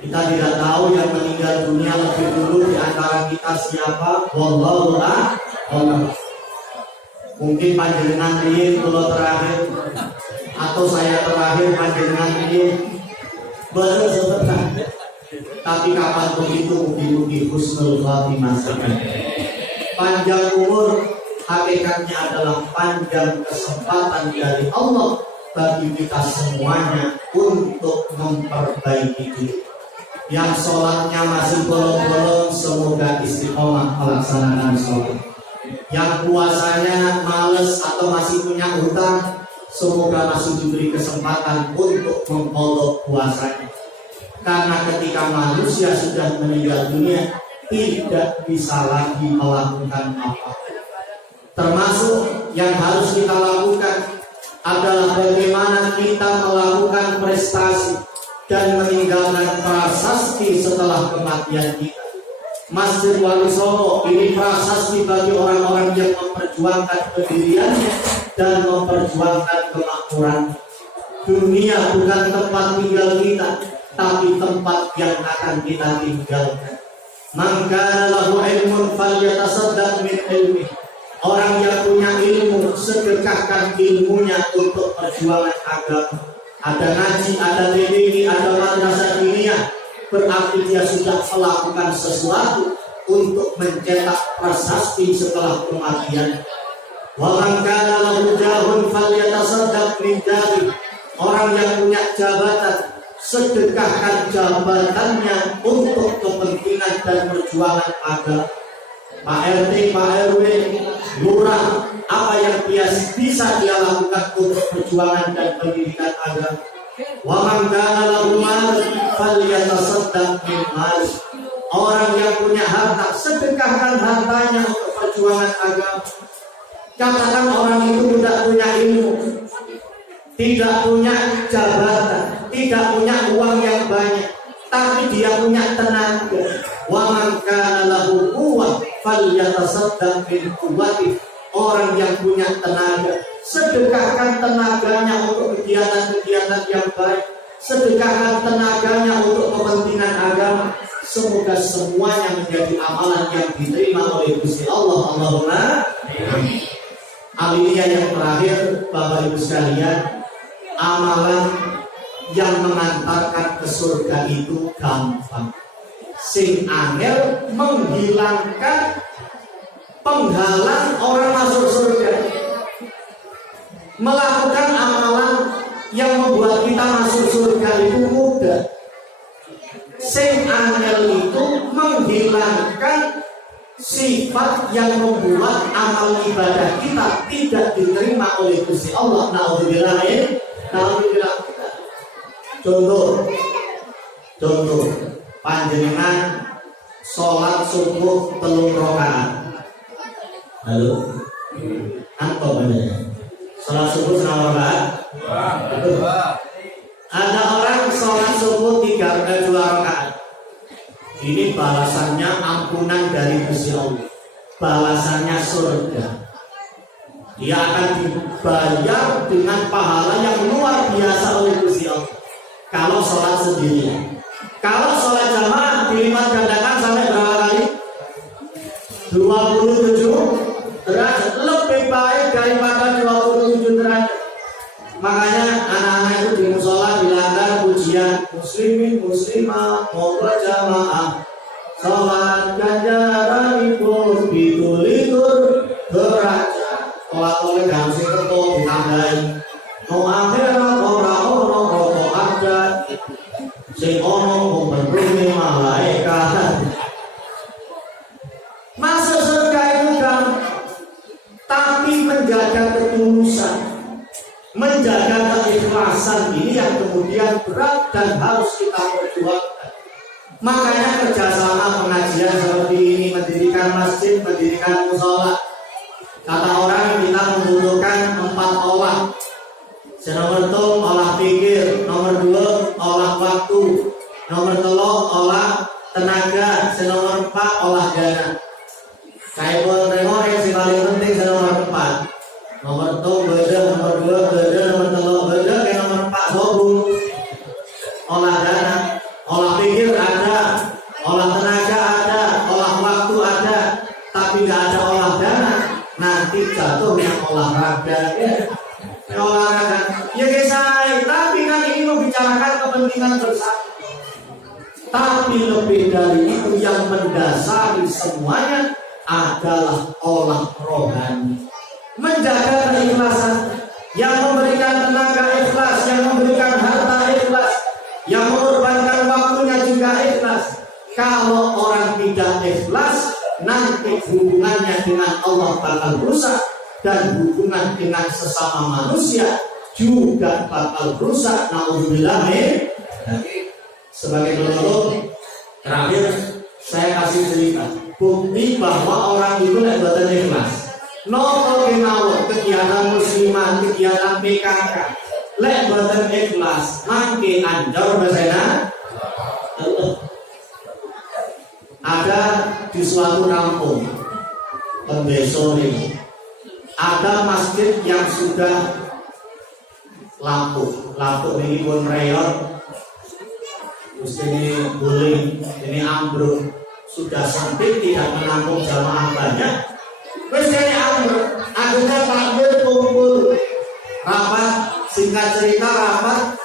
Kita tidak tahu yang meninggal dunia lebih dulu di antara kita siapa. Wallahu a'lam. Mungkin panjenengan riyin kula terakhir, atau saya terakhir panjenengan riyin. Baru sebentar. Tapi kapan begitu mugi-mugi husnul khatimah. Panjang umur hakikatnya adalah panjang kesempatan dari Allah bagi kita semuanya untuk memperbaiki diri. Yang sholatnya masih bolong-bolong, semoga istiqomah melaksanakan sholat. Yang puasanya males atau masih punya hutang, semoga masih diberi kesempatan untuk mempolok puasanya. Karena ketika manusia sudah meninggal dunia, tidak bisa lagi melakukan apa. Termasuk yang harus kita lakukan adalah bagaimana kita melakukan prestasi dan meninggalkan prasasti setelah kematian kita. Masjid Wali Songo ini prasasti bagi orang-orang yang memperjuangkan pendiriannya dan memperjuangkan kemakmuran. Dunia bukan tempat tinggal kita, tapi tempat yang akan kita tinggalkan. Man kana lahu ilmun falyatasaddaq min ilmi. Orang yang punya ilmu, sedekahkan ilmunya untuk perjuangan agama. Ada ngaji, ada TPQ, ada madrasah diniyah, berarti dia sudah melakukan sesuatu untuk mencetak prasasti setelah kematian. Wa man kana lahu jahun falyatasaddaq min jari. Orang yang punya jabatan, sedekahkan jabatannya untuk kepentingan dan perjuangan agama. Pak RT, Pak RW, lurah, apa yang bisa dia lakukan untuk perjuangan dan pendidikan agama. Wa man kana lahu mal falyatasaddaq min mal. Orang yang punya harta, sedekahkan hartanya untuk perjuangan agama. Katakan orang itu tidak punya ilmu, tidak punya jabatan, tidak punya uang yang banyak, tapi dia punya tenaga. Wa man kana lahu quwwah falyatasaddaq min quwwatihi. Orang yang punya tenaga, sedekahkan tenaganya untuk kegiatan-kegiatan yang baik, sedekahkan tenaganya untuk kepentingan agama. Semoga semuanya menjadi amalan yang diterima oleh Gusti Allah. Allahumma amin. Alinea yang terakhir, Bapak Ibu sekalian, amalan yang mengantarkan ke surga itu gampang. Sing angel menghilangkan penghalang orang masuk surga. Melakukan amalan yang membuat kita masuk surga itu mudah. Sing angel itu menghilangkan sifat yang membuat amal ibadah kita tidak diterima oleh Gusti Allah. Nauzubillah. Contoh panjenengan sholat subuh 3 rakaat. Halo, antum panjenengan sholat subuh 3 rakaat. Ada orang sholat subuh 2 rakaat. Ini balasannya ampunan dari Gusti Allah, balasannya surga. Dia akan dibayar dengan pahala yang luar biasa oleh Gusti Allah. Kalau sholat sendirian, kalau sholat jamaah dilipat gandakan sampai berapa kali? 27 derajat, lebih baik daripada 27 derajat. Makanya anak-anak itu di musola dilanggar pujian muslimin muslimah mau berjamaah sholat ganjaranipun pitulitur derajat. Sholat oleh gangsi ketua ditambahin no akhirat orang rokok ada sing ono membentuk malaikat. Masuk surga itu kan, tapi menjaga ketulusan, menjaga keikhlasan ini yang kemudian berat dan harus kita perjuangkan. Makanya kerjasama pengajian seperti ini, mendirikan masjid, mendirikan musola. Kata orang kita membutuhkan 4 olah. Nomor 1 olah pikir, nomor 2 olah waktu, nomor 3 olah tenaga, nomor 4 olah dana. Kayak buat yang paling penting nomor 4. Nomor 1 beda, nomor 2 beda, nomor 3 beda, kayak nomor 4 sobung. Olah dana, olah pikir ada, olah tenaga ada, olah waktu ada, tapi nggak ada olah dana. Nanti jatuh yang olahraga ya. Olahraga ya guys, tapi kan ini membicarakan kepentingan bersama. Tapi lebih dari itu yang mendasari semuanya adalah olah rohani. Menjaga keikhlasan, yang memberikan tenaga ikhlas, yang memberikan harta ikhlas, yang mengorbankan waktunya juga ikhlas. Kalau orang tidak ikhlas, nanti hubungannya dengan Allah bakal rusak, dan hubungan dengan sesama manusia juga bakal rusak. Nauzubillah. Sebagai penutup terakhir saya kasih cerita bukti bahwa orang itu buatan ikhlas. Nopo kemawon kegiatan muslimah, kegiatan PKK lek buatan ikhlas mangke anjor besena. Ada di suatu kampung pendeso ini ada masjid yang sudah lampu ini pun reot, terus ini guling, ini ambruk, sudah sempit tidak menampung jamaah banyak. Terus ini ambruk, akhirnya takbir kumpul rapat, singkat cerita rapat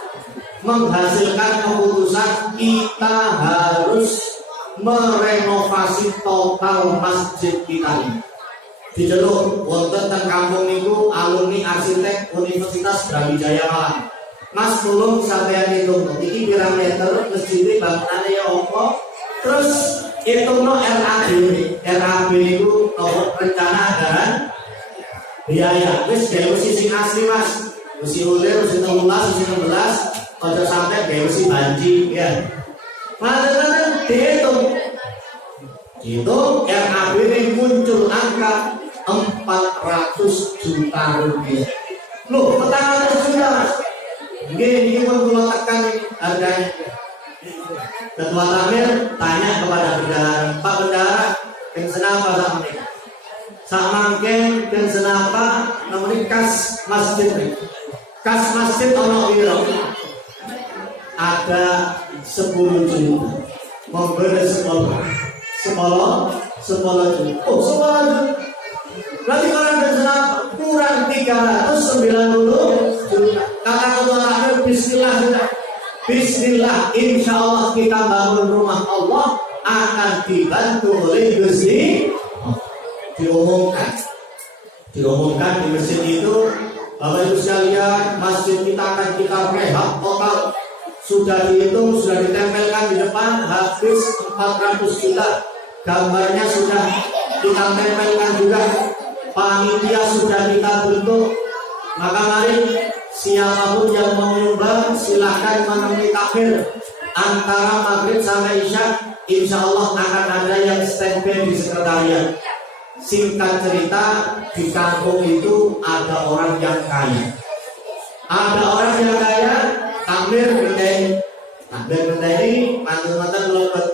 menghasilkan keputusan kita harus merenovasi total masjid kita ini. diceluk wonten teng kampung niku alumni arsitek Universitas Brawijaya Malang. Mas tulung sampeyan hitung iki pirang meter masjid bangunane ya apa? Terus hitungno RAB. RAB niku rencana anggaran biaya. Wis gawe sing asli Mas. Mesti ulir, mesti 13, mesti 16. Aja sampai gawe si banci ya. Padahal dihitung. Itu RAB ini muncul angka 400 juta rupiah. Loh, 400 juta Mas. Ini pun kalau tekan harganya. Ketua Tamir tanya kepada bendahara, Pak Bendahara, yang senapa sama ini? Sama mungkin dan senapa namanya kas masjid. Kas masjid ono wiro. Ada 10 juta. Memberi sekolah juta. Oh, 10 juta. Berarti orang dan senapa kurang 390 juta. Kata ketua Tamir, bismillah sudah. Bismillah, insya Allah kita bangun rumah Allah akan dibantu oleh Gusti. Diumumkan di masjid itu, Bapak Ibu sekalian, masjid kita akan kita rehab total. Sudah dihitung, sudah ditempelkan di depan, habis 400 juta. Gambarnya sudah kita tempelkan juga, panitia sudah kita bentuk. Maka mari siapapun yang mau menyumbang silahkan menemui takbir antara maghrib sampai isya. Insya Allah akan ada yang standby di sekretariat. Singkat cerita, di kampung itu ada orang yang kaya. Ada orang yang kaya, takbir berdiri. Takbir berdiri, mantan-mantan lompat.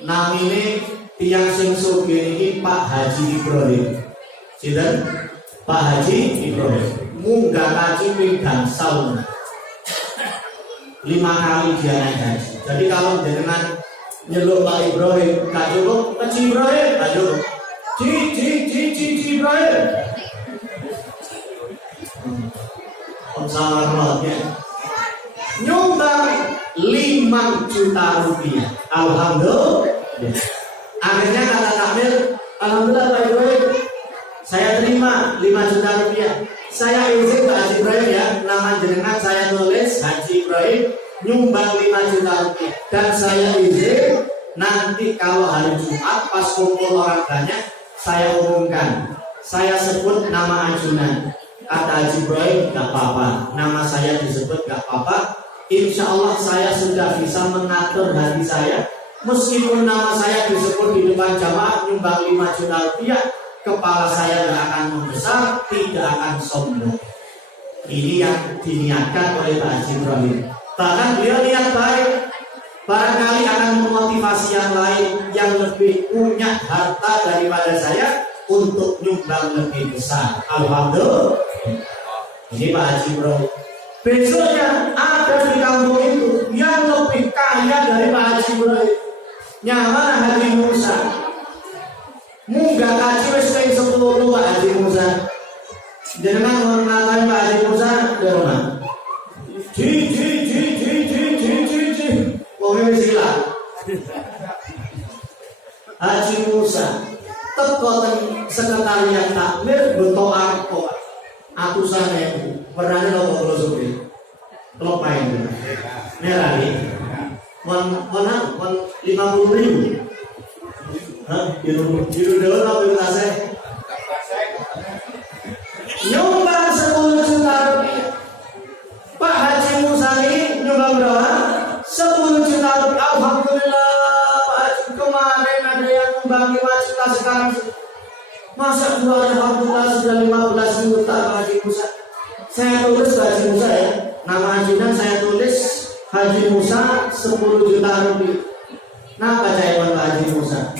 Namanya tiang sing sugih ini Pak Haji Ibrahim. Sinten? Pak Haji Ibrahim. Munggah kaji pinggang sauna 5 kali dia naik haji. Jadi kalau dengan nyeluk Pak Ibrahim gak cukup, Haji Ibrahim gak cukup. Ibrahim. Om Samarotnya nyumbang 5 juta rupiah. Alhamdulillah. Akhirnya kata takmir, alhamdulillah Pak Ibrahim, saya terima 5 juta rupiah. Saya izin Pak Haji Ibrahim ya, nama jenengan saya tulis Haji Ibrahim nyumbang 5 juta rupiah. Dan saya izin nanti kalau hari Jumat pas kumpul orang banyak, saya umumkan, saya sebut nama ajunan. Kata Haji Ibrahim, gak apa-apa, nama saya disebut gak apa-apa. Insya Allah saya sudah bisa mengatur hati saya. Meskipun nama saya disebut di depan jamaah nyumbang 5 juta rupiah, kepala saya tidak akan membesar, tidak akan sombong. Ini yang diniatkan oleh Pak Haji Ibrahim. Bahkan beliau niat baik, barangkali akan memotivasi yang lain yang lebih punya harta daripada saya untuk nyumbang lebih besar. Alhamdulillah. Ini Pak Haji Ibrahim. Besoknya ada di kampung itu yang lebih kaya dari Pak Haji Ibrahim. Nyamana Haji Musa. Munggah kaji wis ping 10 Pak Haji Musa. Jenengan mau ngatain Pak Haji Musa ya Roma. Pokoknya silah. Haji Musa teko teng sekretariat takmir beto arko. Atusane pernane nopo kula suwi. Kelop main. Merah iki. Mon 50.000. Hah? Biru daun apa itu tasnya? Nyumbang 10 juta rupiah. Pak Haji Musa ini nyumbang berapa? 10 juta rupiah. Alhamdulillah Pak Haji, kemarin ada yang nyumbang 5 juta, sekarang masa keluarnya Alhamdulillah sudah 15 juta Pak Haji Musa. Saya tulis Pak Haji Musa ya, nama ajudan saya tulis Haji Musa 10 juta rupiah. Nah baca Pak Haji Musa,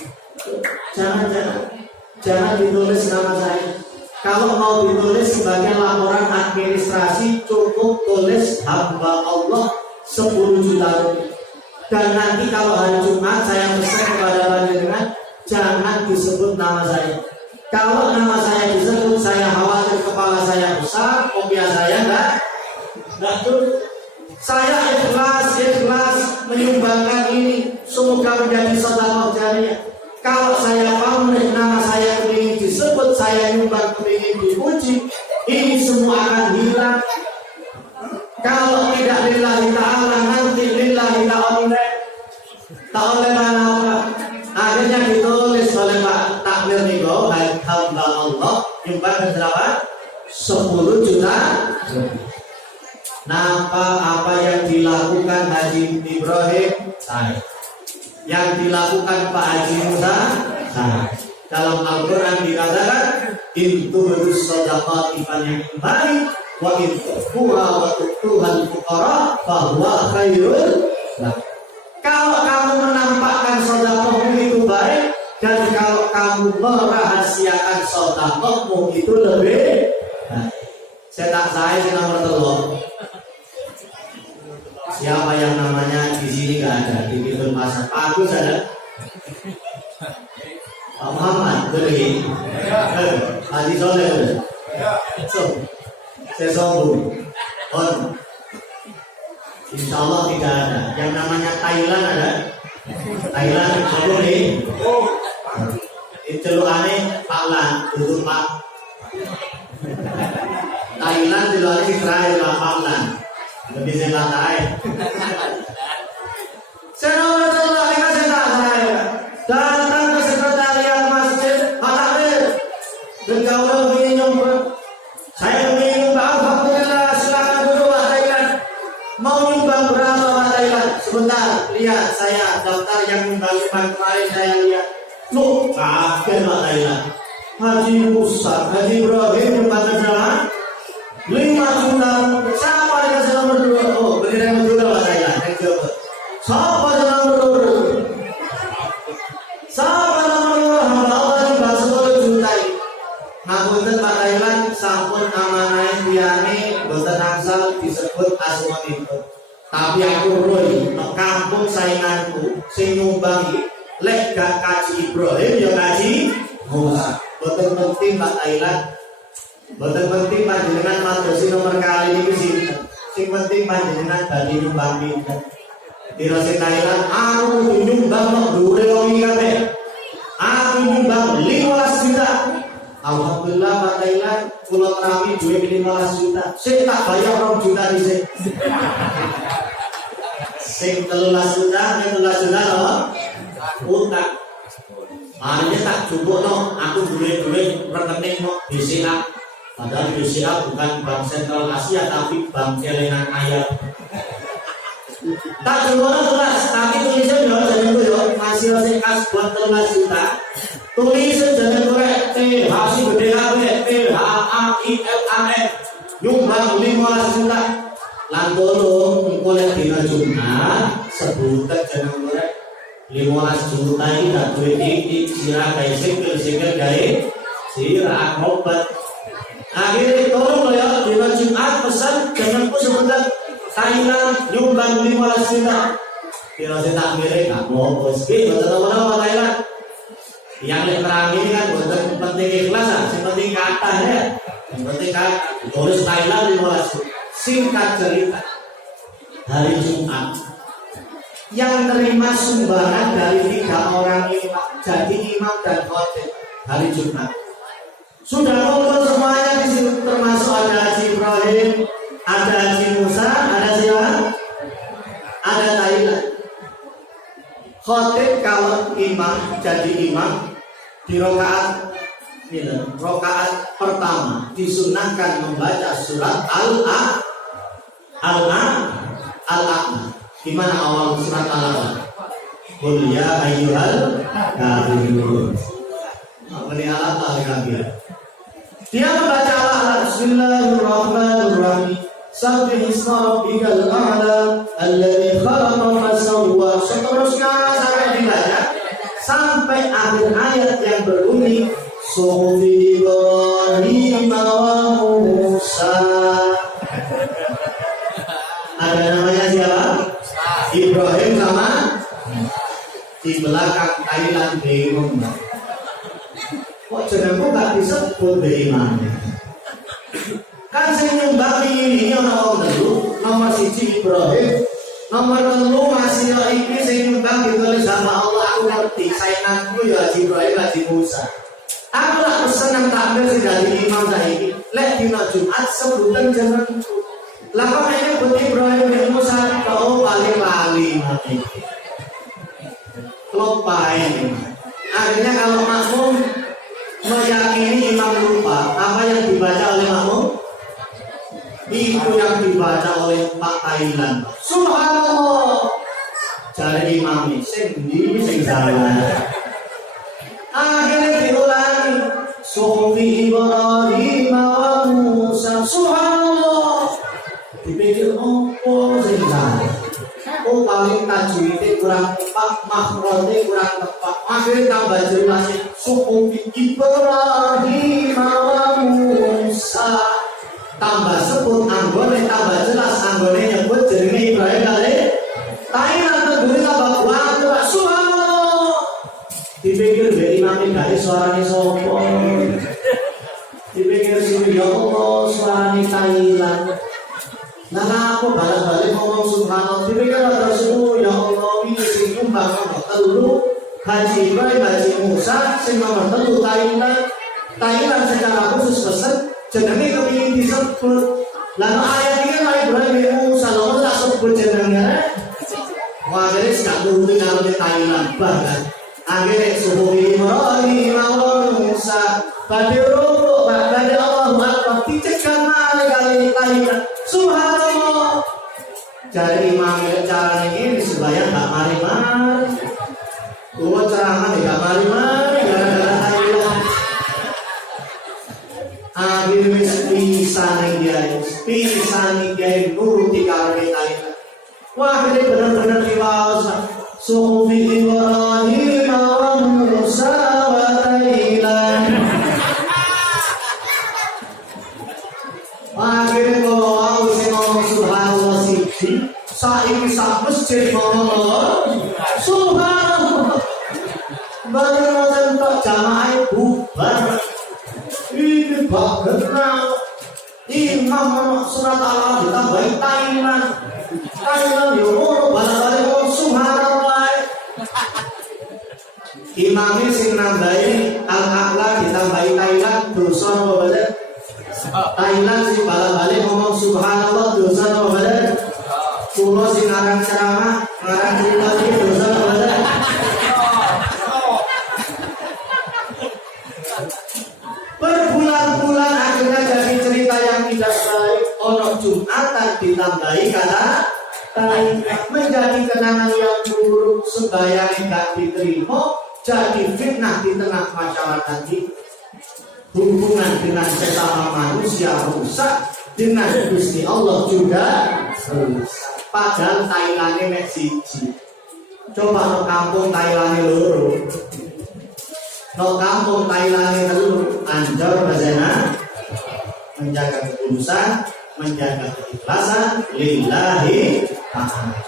jangan ditulis nama saya. Kalau mau ditulis sebagai laporan administrasi, cukup tulis hamba Allah 10 juta rupiah. Dan nanti kalau hari Jumat saya pesan kepada panjenengan, jangan disebut nama saya. Kalau nama saya disebut, saya khawatir kepala saya besar, kopiah saya enggak tuh. Saya ikhlas menyumbangkan ini, semoga menjadi sedekah jariah. Kalau saya pamrih nama saya ini disebut saya nyumbang kepingin dipuji, ini semua akan hilang. Kalau tidak lillahi ta'ala, nanti lillahi ta'ala. Tak oleh mana apa. Akhirnya ditulis oleh Pak Takmir Niko, hamba Allah nyumbang berapa? 10 juta. Apa yang dilakukan Haji Ibrahim? Saya. Yang dilakukan Pak Haji Musa? Saya. Dalam Al-Quran dikatakan, itu bersedekah yang baik, wa intuha wa tutuhan fuqara, bahwa khairul. Kalau kamu menampakkan sedekahmu itu baik, dan kalau kamu merahasiakan sedekahmu itu lebih baik. Saya nomor telur. Siapa yang namanya di sini nggak ada di pintu pasar? Pak Agus ada? Pak Muhammad beli? Haji Soleh? Saya sombong. Insya Allah tidak ada. Yang namanya Thailand ada? Thailand sombong nih? Itu aneh Pak Lan, untuk Pak. Thailand itu aneh Israel Pak Lan. Lebih saya tahu. Saya datang ke sekretariat masjid Al-Akhir. Dan kau ingin nyumbang. Saya ingin nyumbang. Alhamdulillah, silakan dulu Pak Thailand. Mau nyumbang berapa Pak Thailand? Sebentar, lihat saya daftar yang nyumbang kemarin saya lihat. Loh, kaget Pak Thailand. Haji Musa, Haji Ibrahim nyumbang berapa? 5 juta. Siapa yang nomor 2? Oh, berdiri yang juga Pak Thailand. Siapa yang nomor 2? Siapa nomor 2? Hamba Allah yang 10 juta. Ngapunten Pak Thailand, sampun amanah biane boten angsal disebut asmanipun. Tapi aku roy, no kampung sainganku sing nyumbangi lek gak Kaji Ibrahim ya Kaji Musa. Boten penting Pak Thailand. Boten penting panjenengan madosi nomor kali ini sinten. Sing penting panjenengan badhe nyumbang pinten. Dira sing Thailand aku nyumbang nok dhuwure wong iki kabeh. Aku nyumbang 15 juta. Alhamdulillah Pak Thailand kula terapi duwe 15 juta. Sing tak bayar 2 juta dhisik. Sing 13 juta, 13 juta lho. Utang. Artinya tak cukup no, aku duit rekening no BCA. Padahal BCA bukan Bank Sentral Asia tapi Bank Celengan Ayam. Tak cukup jelas, tapi tulisnya dong jadi itu yo hasil sekas buat 13 juta. Tulisnya jadi korek T hasil gede apa THAILAN nyumbang 15 juta. Lantolo mulai dina Jumat sebutan jeneng korek 15 juta ini tak duit titik sirah kayak sikil kayak sirah obat. Akhirnya tolong lo ya di Jumat pesan janganku sebentar Thailand nyumbang 15 juta. Kira saya tak mirip nggak mau bos betul teman-teman Thailand. Yang terang ini kan bukan penting ikhlas lah, yang penting kata ya, yang penting kata tulis Thailand 15 juta. Singkat cerita hari Jumat yang terima sumbangan dari 3 orang ini jadi imam dan khotib hari Jumat. Sudah kumpul semuanya di situ termasuk ada Haji Ibrahim, ada Haji Musa, ada siapa? Ada Thailand. Khotib kalau imam jadi imam di rokaat pertama disunahkan membaca surat Al-A'la. Gimana awal surat Al-A'la? Qul ya ayyuhal kafirun. Ini Al-A'la kafir. Dia membaca Al-A'la. Bismillahirrahmanirrahim. Sabbih isma rabbikal a'la alladzi khalaqa fasawwa. Seterusnya sampai dibaca sampai akhir ayat yang berbunyi Sufi Ibrahim wa Musa. Ada namanya siapa? Ibrahim sama di belakang Thailand bingung. Kok jenengku gak disebut berimannya? Kan saya nyumbang ini orang dulu nomor 1 Ibrahim, nomor 2 masih ini saya nyumbang ditulis sama Allah. Aku ngerti sainganku ya Haji Ibrahim Haji Musa. Aku lah pesen yang takbir sih dari imam saiki. Lek dina Jumat sebutan jangan. Lah kok ini buat Ibrahim bin Musa kau paling lali nanti. Lupain. Akhirnya kalau makmum meyakini imam lupa, apa yang dibaca oleh makmum? Itu yang dibaca oleh Pak Thailand. Subhanallah. Cari imam sing salah. Akhirnya diulangi. Sufi Ibrahim wa Musa. Subhanallah. Dipikir opo sing salah. Oh paling tajwidnya kurang tepat, makhrajnya kurang tepat. Akhirnya tambah jelas. Sufi Ibrahim wa Musa. Tambah sebut anggone, tambah jelas anggone nyebut jenenge Ibrahim kali. Thailand tenggune tambah kuat, subhanallah. Dipikir dari imam gak suaranya sopo. Dipikir sini ya Allah suaranya Thailand. Nah aku balik-balik ngomong subhanallah. Dipikir terus ya Allah ini sing nyumbang nomor telu Haji Ibrahim Haji Musa sing nomor telu Thailand. Thailand secara khusus pesen jenenge kepingin disebut. Lalu ayat ini kan Ibrahim bin Musa lalu tak sebut jenengnya. Wah jadi gak nurutin kalau di Thailand bahkan. Akhirnya suhu Ibrahim wa Musa pada rukuk pada Allah Akbar dicegah kali Thailand. Subhanallah. Jadi imam cara ini supaya gak mari-mari. Gua ceramah gak mari-mari gara-gara Thailand. Akhirnya pisani dia nuruti karena Thailand. Wah ini benar-benar diwawas. Sufi Ibrahim wa Musa wa Thailand. Akhirnya kalau aku ngomong subhanallah siji, saiki sak masjid ngomong subhanallah. Baru nonton jamaah bubar. Ini bagaimana? Imam surat Allah ditambahin Thailand. Thailand yuk, balik-balik subhanallah. Imamnya sing nambahin Al-Aqla ditambahin Thailand dosa apa balik? Thailand sing balik-balik ngomong subhanallah dosa apa balik? Kulo sing ngarang ceramah, ngarang cerita ini dosa apa balik? Berbulan-bulan akhirnya jadi cerita yang tidak baik. Ono Jumatan ditambahi kata menjadi kenangan yang buruk, sembahyang tidak diterima, jadi fitnah di tengah masyarakat kita. Hubungan dengan sesama manusia rusak, dengan Gusti Allah juga rusak. Padahal Thailandnya mek siji. Coba no kampung Thailandnya loro. No kampung Thailandnya telu, anjor bazena menjaga ketulusan, menjaga keikhlasan lillahi ta'ala.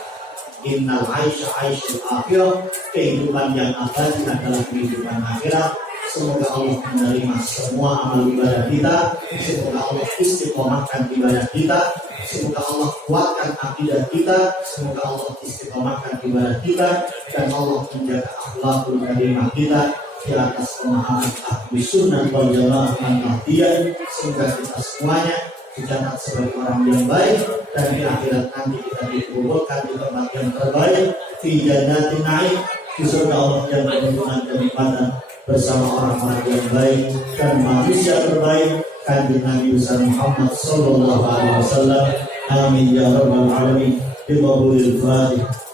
Innal aisha aisyul akhirah, kehidupan yang abadi adalah kehidupan akhirat. Semoga Allah menerima semua amal ibadah kita. Semoga Allah istiqomahkan ibadah kita. Semoga Allah kuatkan akidah kita. Semoga Allah istiqomahkan ibadah kita. Dan Allah menjaga akhlakul karimah kita di atas pemahaman ahli sunnah wal jamaah manhajiyah. Semoga kita semuanya dicatat sebagai orang yang baik, dan di akhirat nanti kita dikumpulkan di tempat yang terbaik, di jannatin na'im, di surga Allah yang penuh dengan kenikmatan bersama orang-orang yang baik dan manusia terbaik, kanjeng Nabi besar Muhammad sallallahu alaihi wasallam. Amin ya rabbal alamin. Biqabulil Fatihah.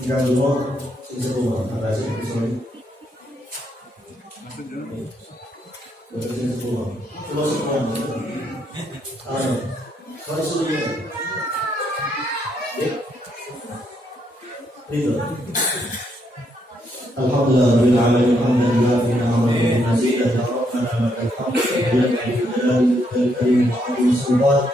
Enggak dulu, sisa dulu, ada sih sorry. Bersih dulu, terus semua. Ayo, terus dulu. Itu. Alhamdulillah, rabbil alamin, alhamdulillah, fina amrin nazidah, rabbana lakal hamdu, jalal karim wa azim sultan.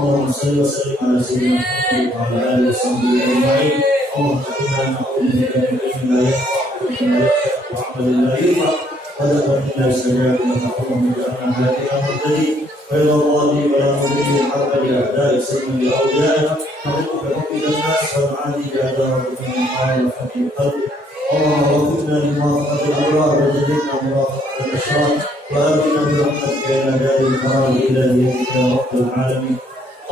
Allahumma salli wa sallim ala sayyidina Muhammad wa ala alihi wa sahbihi ajma'in. اللهم إنا نعوذ بك من علم لا ينفع وعمل لا ينفع ودعوة لا يستجاب لك اللهم اجعلنا هادئا مهتدين غير ضالين ولا مضلين حتى لأعداء السلم لأوليائنا نحن بحكم الناس والعادي بأدارة من قال حكيم قلبي اللهم وفقنا لموافقة الأبرار وجدنا موافقة الأشرار وآتنا برحمتك إلى دار القرار إلى يدك يا رب العالمين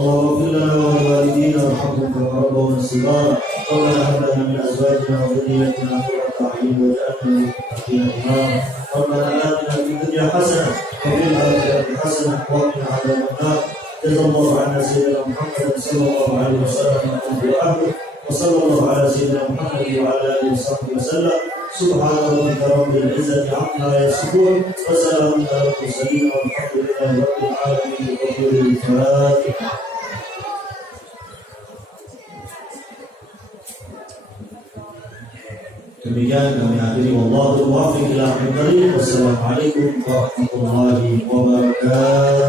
اللهم اغفر لنا ولوالدينا وارحمهم كما ربونا صغارا ربنا هب لنا من ازواجنا وذرياتنا قرة اعين واجعلنا للمتقين اماما ربنا اتنا في الدنيا حسنه وفي الاخره حسنه وقنا عذاب النار جزا الله عنا سيدنا محمد صلى الله عليه وسلم واهله وصلى الله على سيدنا محمد وعلى اله وصحبه وسلم سبحان ربك رب العزه عما يصفون وسلام على المرسلين والحمد لله رب العالمين بقول الفاتحه. Demikian kami akhiri wallahu muwaffiq ila aqwamit thoriq. Wassalamualaikum warahmatullahi wabarakatuh.